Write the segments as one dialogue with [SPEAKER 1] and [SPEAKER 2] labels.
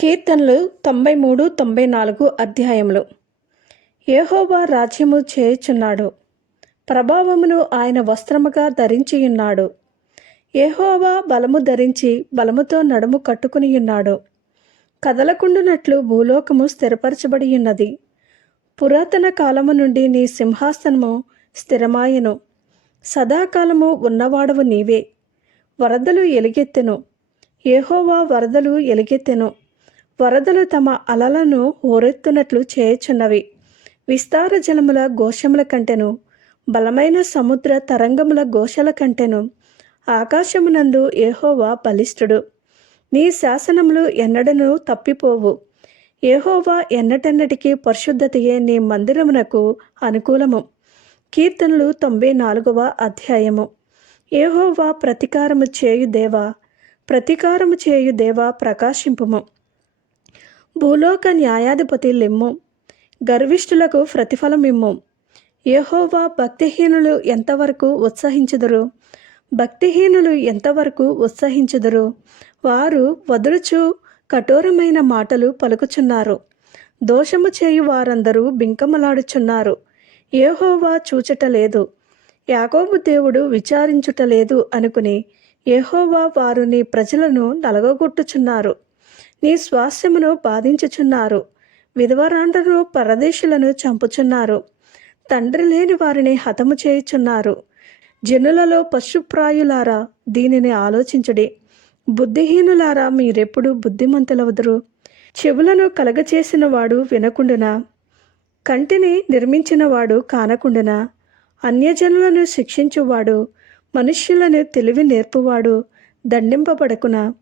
[SPEAKER 1] కీర్తనలు తొంభై మూడు తొంభై నాలుగు అధ్యాయములు. ఏహోవా రాజ్యము చేయుచున్నాడు. ప్రభావమును ఆయన వస్త్రముగా ధరించియున్నాడు. యెహోవా బలము ధరించి బలముతో నడుము కట్టుకుని ఉన్నాడు కదలకుండునట్లు భూలోకము స్థిరపరచబడి ఉన్నది పురాతన కాలము నుండి నీ సింహాసనము స్థిరమాయను. సదాకాలము ఉన్నవాడవు నీవే. వరదలు ఎలుగెత్తెను. ఏహోవా వరదలు ఎలుగెత్తెను. వరదలు తమ అలలను హోరెత్తునట్లు చేయుచున్నవి. విస్తార జలముల ఘోషముల కంటెను బలమైన సముద్ర తరంగముల ఘోషల కంటెను ఆకాశమునందు ఏహోవా బలిష్ఠుడు నీ శాసనములు ఎన్నడను తప్పిపోవు. ఏహోవా ఎన్నటెన్నటికీ పరిశుద్ధతయే నీ మందిరమునకు అనుకూలము. కీర్తనలు తొంభై నాలుగవ అధ్యాయము. ఏహోవా ప్రతీకారము చేయు దేవా ప్రతీకారము చేయు దేవా ప్రకాశింపుము. భూలోక న్యాయాధిపతి లిమ్మం గర్విష్ఠులకు ప్రతిఫలమిమ్ము. యెహోవా భక్తిహీనులు ఎంతవరకు ఉత్సహించుదురు? భక్తిహీనులు ఎంతవరకు ఉత్సహించుదురు? వారు వదులుచు కఠోరమైన మాటలు పలుకుచున్నారు. దోషము చేయు వారందరూ బింకమలాడుచున్నారు. యెహోవా చూచటలేదు యాకోబు దేవుడు విచారించుటలేదు అనుకుని ఏహోవా వారు నీ ప్రజలను నలగొట్టుచున్నారు నీ స్వాస్థ్యమును బాధించుచున్నారు. విధవరాండ్రను పరదేశులను చంపుచున్నారు. తండ్రి లేని వారిని హతము చేయుచున్నారు. జనులలో పశుప్రాయులారా దీనిని ఆలోచించుడి. బుద్ధిహీనులారా మీరెప్పుడు బుద్ధిమంతులవుదురు? చెవులను కలగచేసిన వాడు వినకుండునా? కంటిని నిర్మించినవాడు కానకుండునా? అన్యజనులను శిక్షించువాడు మనుష్యులను తెలివి నేర్పువాడు దండింపబడకునా?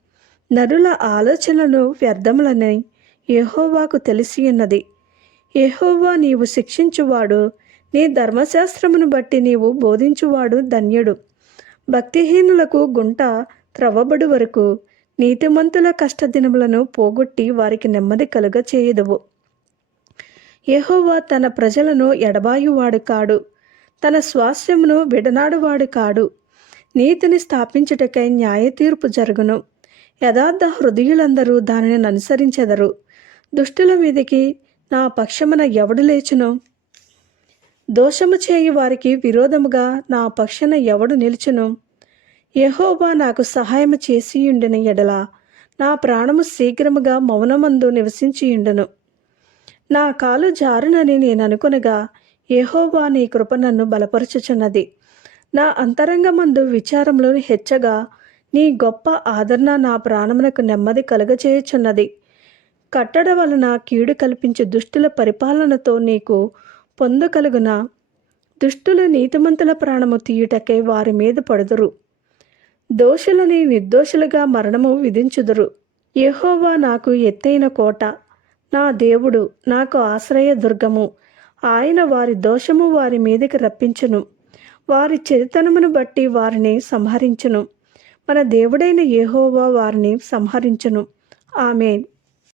[SPEAKER 1] నరుల ఆలోచనలను వ్యర్థములని యహోవాకు తెలిసి ఉన్నది యహోవా నీవు శిక్షించువాడు నీ ధర్మశాస్త్రమును బట్టి నీవు బోధించువాడు ధన్యుడు. భక్తిహీనులకు గుంట త్రవ్వబడు వరకు నీతిమంతుల కష్టదినములను పోగొట్టి వారికి నెమ్మది కలుగ చేయదువు. యహోవా తన ప్రజలను ఎడబాయువాడు కాడు తన స్వాస్థ్యమును విడనాడువాడు కాడు. నీతిని స్థాపించుటకై న్యాయ తీర్పు జరుగును. యథార్థ హృదయులందరూ దానిని అనుసరించెదరు దుష్టుల మీదికి నా పక్షమున ఎవడు లేచును? దోషము చేయు వారికి విరోధముగా నా పక్షన ఎవడు నిలుచును? యహోబా నాకు సహాయము చేసియుండిన ఎడల నా ప్రాణము శీఘ్రముగా మౌనమందు నివసించియుండును. నా కాలు జారునని నేను అనుకునగా యహోబా నీ కృప నన్ను బలపరుచుచున్నది. నా అంతరంగమందు విచారములు హెచ్చగా నీ గొప్ప ఆదరణ నా ప్రాణమునకు నెమ్మది కలుగచేయుచున్నది కట్టడ వలన కీడు కల్పించే దుష్టుల పరిపాలనతో నీకు పొందగలుగున దుష్టుల దుష్టులు నీతిమంతుల ప్రాణము తీయుటకే వారి మీద పడుదురు. దోషులని నిర్దోషులుగా మరణము విధించుదురు. యహోవా నాకు ఎత్తైన కోట నా దేవుడు నాకు ఆశ్రయ దుర్గము. ఆయన వారి దోషము వారి మీదకి రప్పించును. వారి చరితనమును బట్టి వారిని సంహరించును. మన దేవుడైన యెహోవా వారిని సంహరించును. ఆమెన్.